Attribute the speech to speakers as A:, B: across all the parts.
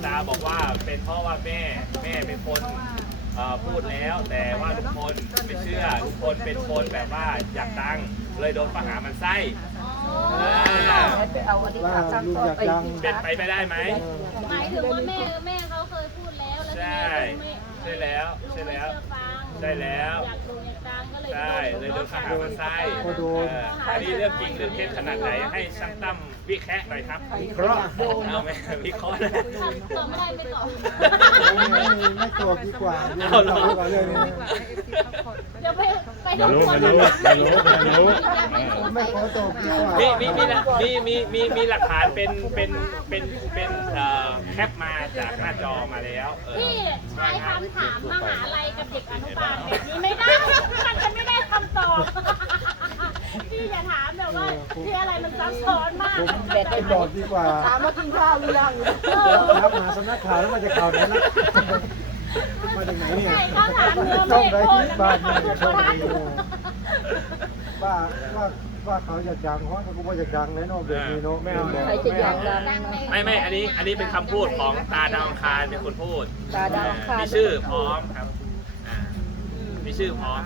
A: ตาบอกว่าเป็นเพราะว่าแม่เป็นคนพูดแล้วแต่ว่าลุงพลไม่เชื่อลุงพลเป็นคนแบบว่าอยากดังเลยโดนประหารมันไส้
B: ไปเอาอันนี้ขาตั้งก็ไป
A: เป็นไปไม่ได้ไหม
C: หมายถึงว่าแม่เขาเคยพูดแล้วแล้ว
A: ใช่แล้วใช่แล้วใช่แล้ว
C: อยากดูอยากดังก็เลย
A: ใช่เลยโดนประหารมันไส้อันนี้เรื่องจริงเรื่องเท็จขนาดไหนให้ช่างตั้มวิเคราะห์หน่อยครับวิเคราะห์เอาไหมวิเคราะห์นะ
C: ตอบไม่ได้ไม่ตอบ
D: ไม่ตอบดีกว่าเรื่องนี้
C: เดี๋ยวไปทบทวน
D: ไม่ขอตอบดีกว่า
A: มีหลักฐานเป็นแคปมาจากหน้าจอมาแล้ว
C: พี่ใช้คำถามมหาลัยกับเด็กอนุบาลแบบนี้ไม่ได้มันจะไม่ได้คำตอบพี่อย่าถามแบบว่าที่อะไรมันซับซ้อนมาก
D: ไม่ตอบดีกว่า
B: ถามว่ากินข้าวหรือยัง
D: ครับมาสำนักข่าวแล้วมาจากข่าวไหนนะมาจากไหนเนี่ย
C: ใช่เขาถามเนื้อ
D: ช่อง
C: ไม่
D: ไร
C: โค
D: ที่
C: ตร
D: บ้านเนี่ยช่องไหนว่าเขาอยากดังเพราะเขาก็อยากดังแน่นอนแบบนี้เนาะไม่เอา
B: ใครจะอยากดัง
A: ไม่อันนี้เป็นคำพูดของตาดาวอังคารเป็นคนพูด
B: ตาดาวอังคาร
A: มีชื่อพร้อมครับมีชื่อพร้อม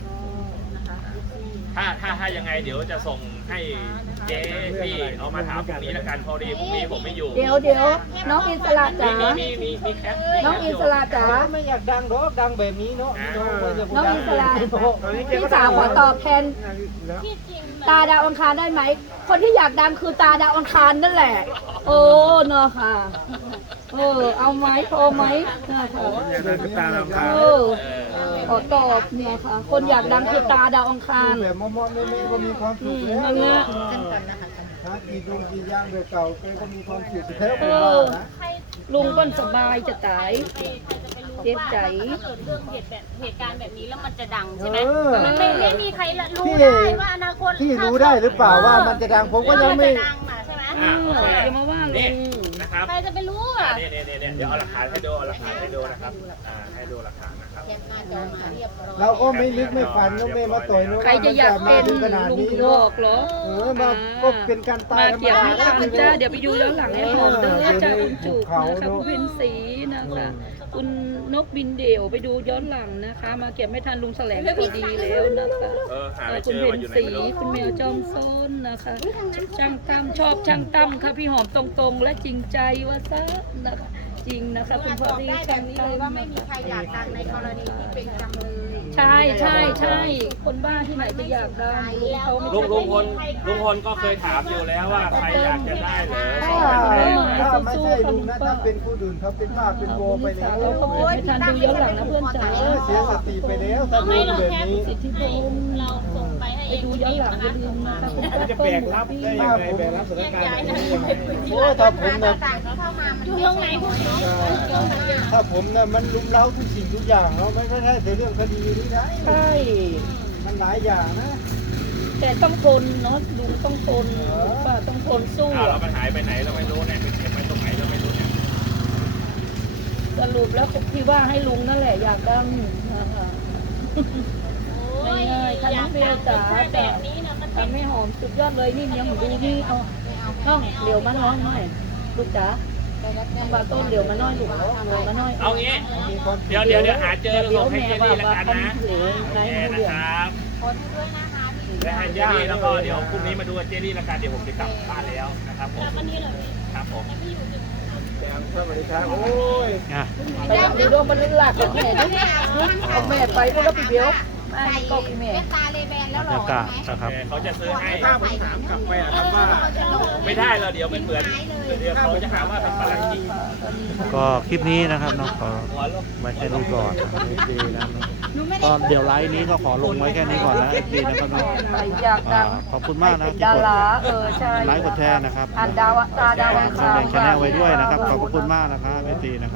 A: ถ้ายังไงเดี๋ยวจะส่งให้เจ๊พี่เอามาถามพรุ่งนี้แล้วกันพอดีพรุ่งนี้ผมไม่อยู่
B: เดี๋ยวน้องอิสระจ๋า
A: มีแคป
B: น้องอิสระจ๋า
D: ไม่อยากดังหรอกดังแบบนี้เนาะ
B: น้องอิสระพี่สาวขอตอบแทน
C: ที่จริง
B: ตาดาวอังคารได้ไหมคนที่อยากดังคือตาดาวอังคารนั่นแหละโอ้เนาะค่ะเอาไหมพอไหมนะคะ
D: อยากดังตาเราค่ะ
B: ขอตอบเนี่ยค่ะ คนอยากดังคือตาดาวอังคาร
D: แบบมอมๆแม่ๆก็มีความสุขแล้ว
B: อย่างเงี้ย
D: หากี่ดวงกี่ย่างแบบเก่าแกก็มีความสุขแล้วเป็นบ้านะ
B: ลุงก็สบายจะตาย
C: ใครจะไปรู้ว่าถ้าเกิดเรื่องเหตุการณ์แบบนี้แล้วมันจะดังใช่ไหมมันไม่มีใครรู้ได้ว่าอนาคต
D: ที่รู้ได้หรือเปล่าว่ามันจะดังผมก็ยังไม่
C: ดังอ่ะใช่ไหม
B: อย่ามาว่าลุ
A: นี่
B: ง
A: นะครับ
C: ใครจะไปรู้อ่ะ
A: เนี่ยเดี๋ยวเอาหลักฐานให้ดูนะครับให้ดูหลักฐานนะครับ
D: เราก็ไม่นึกไม่ฝันก็ไม่มาต่อยน้อง
B: ใครจะอยากเป็น
D: ถึงขนาด
B: ลุง
D: นี้
B: บ
D: เนาะ
B: อกเหรอ
D: มาก็เป็นการตาย
B: มาเกี่ยวกับจ้าเดี๋ยวไปดูย้อนหลังให้หอมเด้อจ้าคุณจุกนะคะคุณเพ็ญศรีนะคะคุณนกบินเดี่ยวไปดูย้อนหลังนะคะ มาเก็บไม่ทันลุงแสลงพอดีแล้วนะคะ
A: หาไม่เจ
B: คุณ
A: อ
B: เพ็ญ
A: ว่าอยู่ไหน
B: ศรี
A: ไม่รู้
B: คุณแมวจอมส้นนะคะช่างตั้มชอบช่างตั้มค่ะพี่หอมตรงๆ และจริงใจว่าซะนะคะจริงนะคะคุณพอดีช่างตั้มว่าไม่มีใครอยากดังในกรณีที่เป็นจำเลยใช่คนบ้าที่ไหนจะอยากดังเขาไม่
A: ลุงพลก็เคยถามอยู่แล้วว่าใครอยากจะได้เหรอ
D: ถ้าไม่ใช่ลุงนะถ้าเป็นผู้อื่นเขาเป็นบ้าเป็นโบไปแล้ว
B: เขาเก็บไม่ทันดูย้อนหลังนะเพื่อนจ๋า
D: เสียสติไปแล้วถ้า
C: เอา
D: ดู
C: ให้เรา
D: แบบ
C: แค่
D: นี้
C: สิทธิภูมิเราส่งไปให้
B: ไป
C: เอง
B: ดูย้อนหลังอย่าลืมนะคะคุณป้า
E: จะแบกรับได้ยังไงแบกรับสถานการณ์แบบนี้ยังไง
D: โอ้ถ้าผมนะ
C: อยู่ตรงไหนพวกนี้
D: ถ้าผมนะมันลุมเล้าทุกสิ่งทุกอย่างเนาะไม่ใช่แต่เรื่องคดีนี้นะ
B: ใช่
D: มันหลายอย่างนะ
B: แต่ต้องทนเนาะลุงต้องทนป้าต้องทนสู้
A: เรามันหายไปไหนเราไม่รู้เนี่ยไปเก็บไว้ตรงไหนเราไม่รู้เนี่ย
B: สรุปแล้วที่ว่าให้ลุงนั่นแหละอยากดังนะคะ
C: โอ้ยอยากแบบนี้นะมัน
B: ทำให้หอมสุดยอดเลยนี่ยังดูนี่เอาน้องเดี๋ยวมาน้อยหน่อยลูกจ๋าบาต้นเดี๋ยวมาน้อยลูกเดี๋ยวมาน้อย
A: เอางี้เดี๋ยวหาเจอส่งให้เจนี่ละกันนะโอเคนะครับและให้เจนี่แล้วก็เดี๋ยวพรุ่งนี้มาดูเจนี่ละกันเดี๋ยวผมจะกลับบ้านแล้วนะครับผม
C: อันนี้เลย
A: ครับผม
D: สวัสดีครับโอ้ย
B: ไปดูดวงมันหลักกับแม่ด้วยแม่ไปพวกเราปีเดียวไม่ก็พี่แม่
F: ตาเลแบนแล้วหรอ
E: อากาศนะครับ
A: เขาจะซื้อให้
D: ถ้าผมถามกลับไปอะครับว่า
A: ไม่ได้เราเดี๋ยวมันเหมือนเดี๋ยวเขาจะหาว่าเป็นปลัดจริง
E: ก็คลิปนี้นะครับเนาะขอ
A: หัวลบ
E: ไว้แค่นี้ก่อนนะครับดีนะก็เดี๋ยวไลฟ์นี้ก็ขอลงไว้แค่นี้ก่อนนะดีนะครับเนาะ
B: ใครอยากดัง
E: ขอบคุณมากนะที่
B: ดาก
E: ด
B: ราใช่
E: ไลค์กดแชร์นะครับ
B: อ่านดาวตาดาวอัง
E: แส
B: คาร
E: ดงชแนลไว้ด้วยนะครับขอบคุณมากนะครับดีนะครับ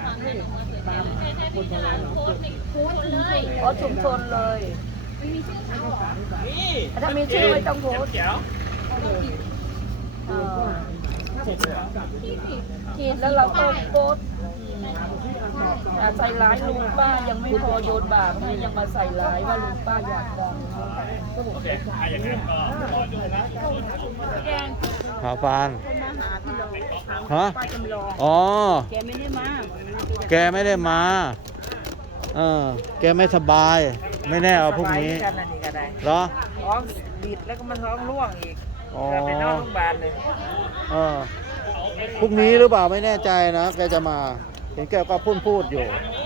B: เพราะชุมชนเลย
A: นี่
B: ถ้ามีชื่อไม่ต้องโพสต์
A: เจ๋ว
B: ขีดแล้วเราก็โพสต์อย่าใส่ร้ายลุงป้ายังไม่พอโยนบาปให้ยังมาใส่ร้ายว่าลุงป้าอยากดัง
A: โอเคถ้าอย่างนั้นก็รอดูนะ
B: แกง
E: หาฟาน
B: เขามาหาพี่รอง
E: ฮะ
B: ป้าจำลอง
E: อ๋อ
B: แกไม่ได้มา
E: แกไม่ได้มา แกไม่สบาย ไม่แน่เอาพรุ่งนี้
F: กันอันนี้ก็ได้
E: เหรอ
F: ท้องบิดแล้วก็มันท้องร่วงอีก
E: อ๋อ
F: เราไปนอนโรงพยาบาลเลย
E: พรุ่งนี้หรือเปล่าไม่แน่ใจนะ แกจะมา เห็นแกก็พูดอยู่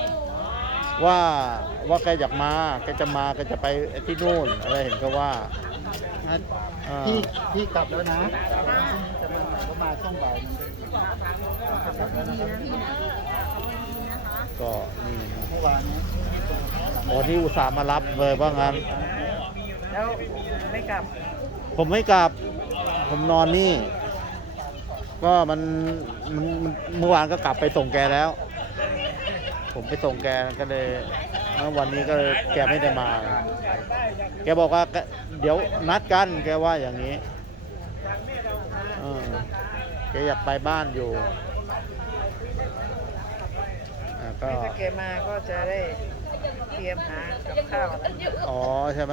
E: ว่าแกอยากมา แกจะมา แกจะไปที่นู่นอะไรเห็นก็ว่า
D: พี่กลับแล้วนะก็มาช่วงบ่าย
E: ก็นี่นะ
D: เมื่อวานนี้
E: วันนี้อุตส่าห์มารับเลยว่างั้น
F: แล้วไม่กลับ
E: ผมไม่กลับ ผมนอนนี่ ก็มันเมื่อวานก็กลับไปส่งแกแล้ว ผมไปส่งแกก็เลยวันนี้ก็เลยแกไม่ได้มา แกบอกว่าเดี๋ยวนัดกัน แกว่าอย่างนี้แกอยากไปบ้านอยู่ก็
F: ถ้าแกมาก็จะได้เตรียมหากับข้าวอะไร
E: อ๋อใช่ไหม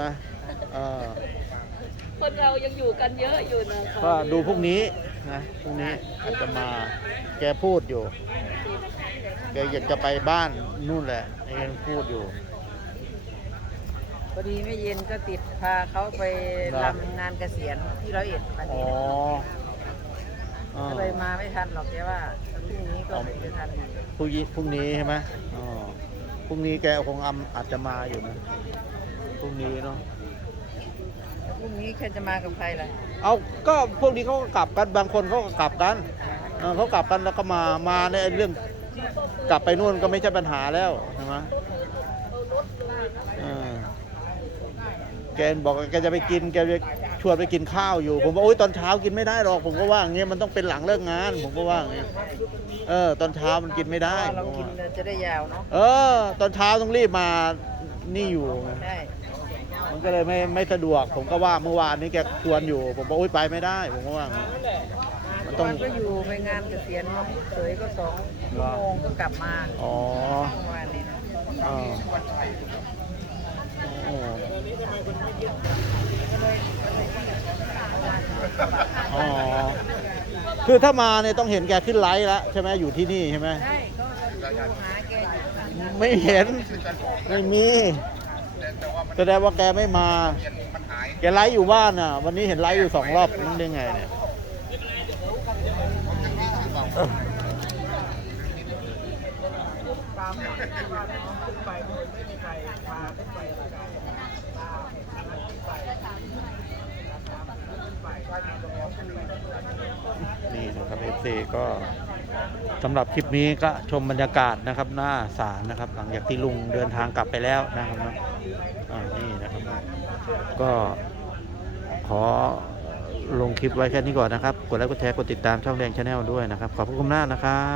B: คนเรายังอยู่กันเยอะอยู่นะคะ
E: ก็ดูพรุ่งนี้นะพรุ่งนี้อาจจะมา แกพูดอยู่ แกอยากจะไปบ้านนู่นแหละแกพูดอยู่
F: พอดีไม่เย็นก็ติดพาเขาไปรำงานเกษียณที่101วัน
E: อ๋อ
F: นี้ก็เลยมาไม่ทันหรอกแต่ว่าพรุ่งนี้ก็ไม่จะทันอีก
E: พรุ่งนี้ใช่ไหมอ๋อพรุ่งนี้แกคงอาจจะมาอยู่นะพรุ่งนี้เนาะ
F: พรุ่งนี้ใครจะมากับใครล่ะ
E: เอาก็พวกนี้เขาก็กลับกันบางคนเขาก็กลับกันเขากลับกันแล้วก็มาในเรื่องกลับไปนู่นก็ไม่ใช่ปัญหาแล้วใช่ไหมแกบอกว่าแกจะไปกินแกจะชวนไปกินข้าวอยู่ผมว่าโอ๊ยตอนเช้ากินไม่ได้หรอกผมก็ว่าอย่างเงี้ยมันต้องเป็นหลังเลิกงานผมก็ว่าอย่างเงี้ยตอนเช้ามันกินไม่ได้
F: เรากินจะได้ยาวเนาะ
E: ตอนเช้าต้องรีบมานี่อยู่
F: ใช่
E: มันก็เลยไม่สะดวกผมก็ว่าเมื่อวานนี้แกชวนอยู่ผมบอกโอ๊ยไปไม่ได้ผมก็ว่าอย่างงี้มันต้
F: ต
E: อง
F: อนก็อยู่ไปงานเกษียณน้องเขยก็2 ชั่วโมงก็กลับมา
E: อ๋อ
F: เมื่อวานนี้นะ
E: อ๋ออ๋อคือถ้ามาเนี่ยต้องเห็นแกขึ้นไลฟ์แล้วใช่ไหมอยู่ที่นี่ใช่ไหม
F: ใช่ก็ดูหาแกอยู่
E: ไม่เห็นไม่มีแสดงว่าแกไม่มา แกไลฟ์อยู่บ้านอ่ะ วันนี้เห็นไลฟ์อยู่2 รอบนั่นได้ไงเนี่ยนี่นะครับ FC ก็สำหรับคลิปนี้ก็ชมบรรยากาศนะครับหน้าศาลนะครับหลังจากที่ลุงเดินทางกลับไปแล้วนะครับนี่นะครับก็ขอลงคลิปไว้แค่นี้ก่อนนะครับกดไลค์กดแชร์กดติดตามช่องแดงชาแนลด้วยนะครับขอบคุณมากนะครับ